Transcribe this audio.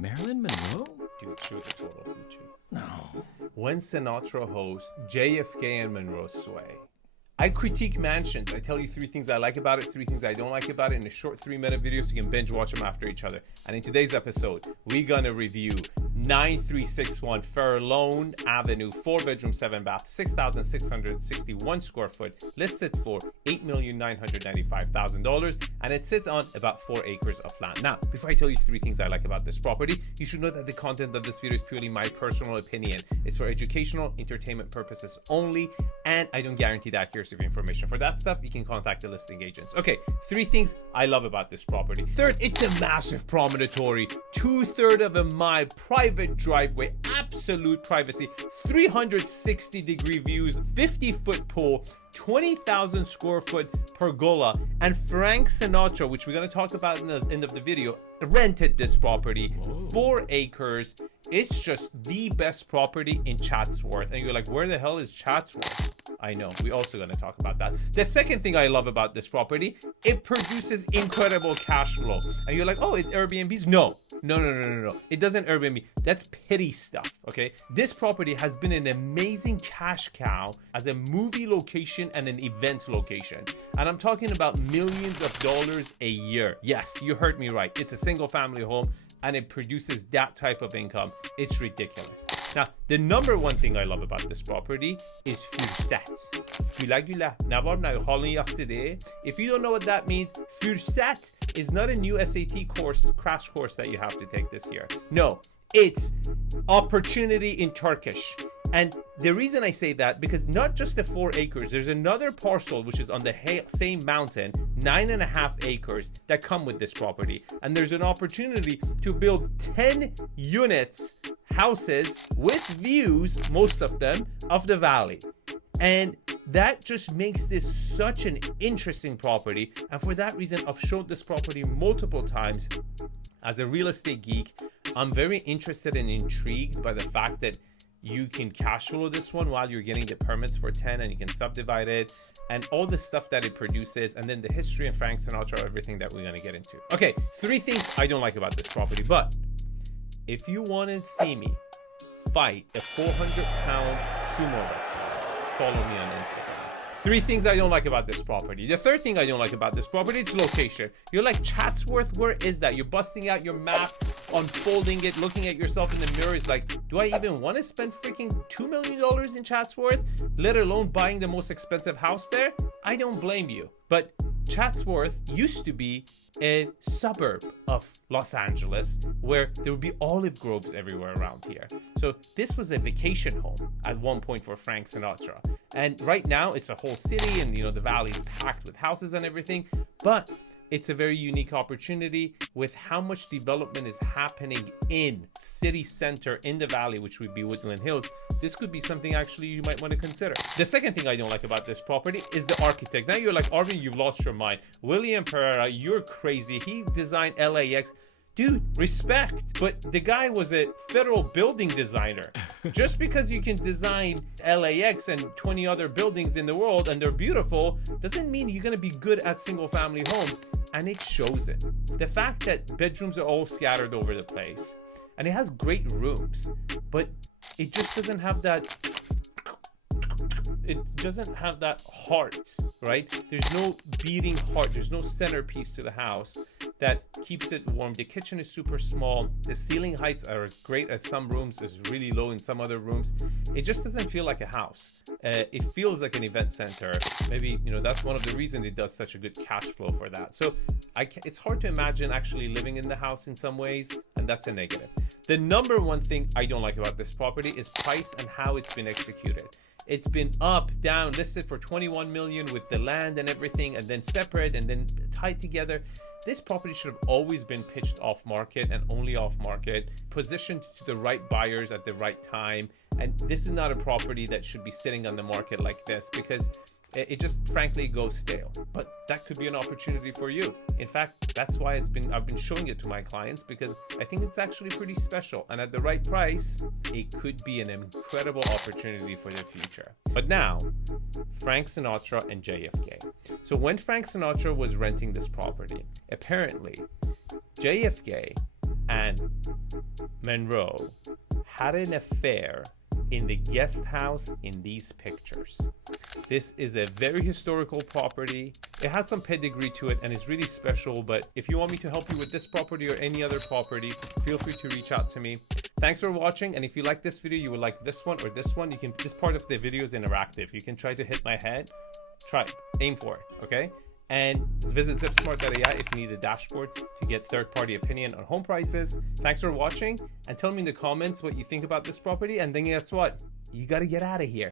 Marilyn Monroe? Dude, she was a total hoochie. No. When Sinatra hosts JFK and Monroe sway. I critique mansions. I tell you 3 things I like about it, 3 things I don't like about it in a short 3-minute video so you can binge watch them after each other. And in today's episode, we're gonna review 9361 Farralone Avenue, 4-bedroom, 7-bath, 6,661 square foot, listed for $8,995,000, and it sits on about 4 acres of land. Now, before I tell you 3 things I like about this property, you should know that the content of this video is purely my personal opinion. It's for educational, entertainment purposes only, and I don't guarantee the accuracy of information. For that stuff, you can contact the listing agents. Okay, 3 things I love about this property. Third, it's a massive promontory, 2/3 of a mile, private driveway, absolute privacy, 360-degree views, 50-foot pool, 20,000 square foot pergola, and Frank Sinatra, which we're going to talk about in the end of the video, rented this property. Whoa. 4 acres. It's just the best property in Chatsworth. And you're like, where the hell is Chatsworth? I know, we're also going to talk about that. The second thing I love about this property, it produces incredible cash flow. And you're like, oh, it Airbnbs? No. It doesn't Airbnb. That's pity stuff, okay? This property has been an amazing cash cow as a movie location and an event location. And I'm talking about millions of dollars a year. Yes, you heard me right. It's a single family home and it produces that type of income. It's ridiculous. Now, the number one thing I love about this property is 𝐒𝐞𝐬𝐢𝐧𝐠. If you don't know what that means, 𝐒𝐞𝐬𝐢𝐧𝐠 is not a new SAT crash course that you have to take this year. No, it's opportunity in Turkish. And the reason I say that, because not just the 4 acres, there's another parcel which is on the same mountain, 9.5 acres, that come with this property. And there's an opportunity to build 10 units, houses with views, most of them, of the valley. And that just makes this such an interesting property. And for that reason, I've showed this property multiple times. As a real estate geek, I'm very interested and intrigued by the fact that you can cash flow this one while you're getting the permits for 10, and you can subdivide it and all the stuff that it produces, and then the history and Frank Sinatra, everything that we're going to get into. Okay, 3 things I don't like about this property, but if you want to see me fight a 400-pound sumo wrestler, follow me on Instagram. 3 things I don't like about this property. The third thing I don't like about this property, it's location. You're like, Chatsworth, where is that? You're busting out your map, unfolding it, looking at yourself in the mirror. It's like, do I even want to spend freaking $2 million in Chatsworth, let alone buying the most expensive house there? I don't blame you. But Chatsworth used to be a suburb of Los Angeles where there would be olive groves everywhere around here. So this was a vacation home at one point for Frank Sinatra. And right now it's a whole city, and the valley is packed with houses and everything. But it's a very unique opportunity with how much development is happening in city center in the valley, which would be Woodland Hills. This could be something actually you might want to consider. The second thing I don't like about this property is the architect. Now you're like, Arvin, you've lost your mind. William Pereira, you're crazy. He designed LAX. Dude, respect, but the guy was a federal building designer. Just because you can design LAX and 20 other buildings in the world and they're beautiful doesn't mean you're going to be good at single family homes. And it shows it. The fact that bedrooms are all scattered over the place, and it has great rooms, but it just doesn't have that heart, right? There's no beating heart. There's no centerpiece to the house that keeps it warm. The kitchen is super small. The ceiling heights are as great as some rooms, is really low in some other rooms. It just doesn't feel like a house. It feels like an event center. Maybe, that's one of the reasons it does such a good cash flow for that. So it's hard to imagine actually living in the house in some ways, and that's a negative. The number one thing I don't like about this property is price and how it's been executed. It's been up, down, listed for 21 million with the land and everything, and then separate and then tied together. This property should have always been pitched off market and only off market, positioned to the right buyers at the right time. And this is not a property that should be sitting on the market like this, because it just frankly goes stale. But that could be an opportunity for you. In fact, that's why I've been showing it to my clients, because I think it's actually pretty special, and at the right price it could be an incredible opportunity for the future. But now, Frank Sinatra and JFK. So when Frank Sinatra was renting this property, apparently JFK and Monroe had an affair in the guest house in these pictures. This is a very historical property. It has some pedigree to it and is really special, but if you want me to help you with this property or any other property, feel free to reach out to me. Thanks for watching, and if you like this video, you will like this one or this one. You can, this part of the video is interactive. You can try to hit my head, aim for it, okay? And visit zipsmart.ai if you need a dashboard to get third-party opinion on home prices. Thanks for watching, and tell me in the comments what you think about this property, and then guess what? You gotta get out of here.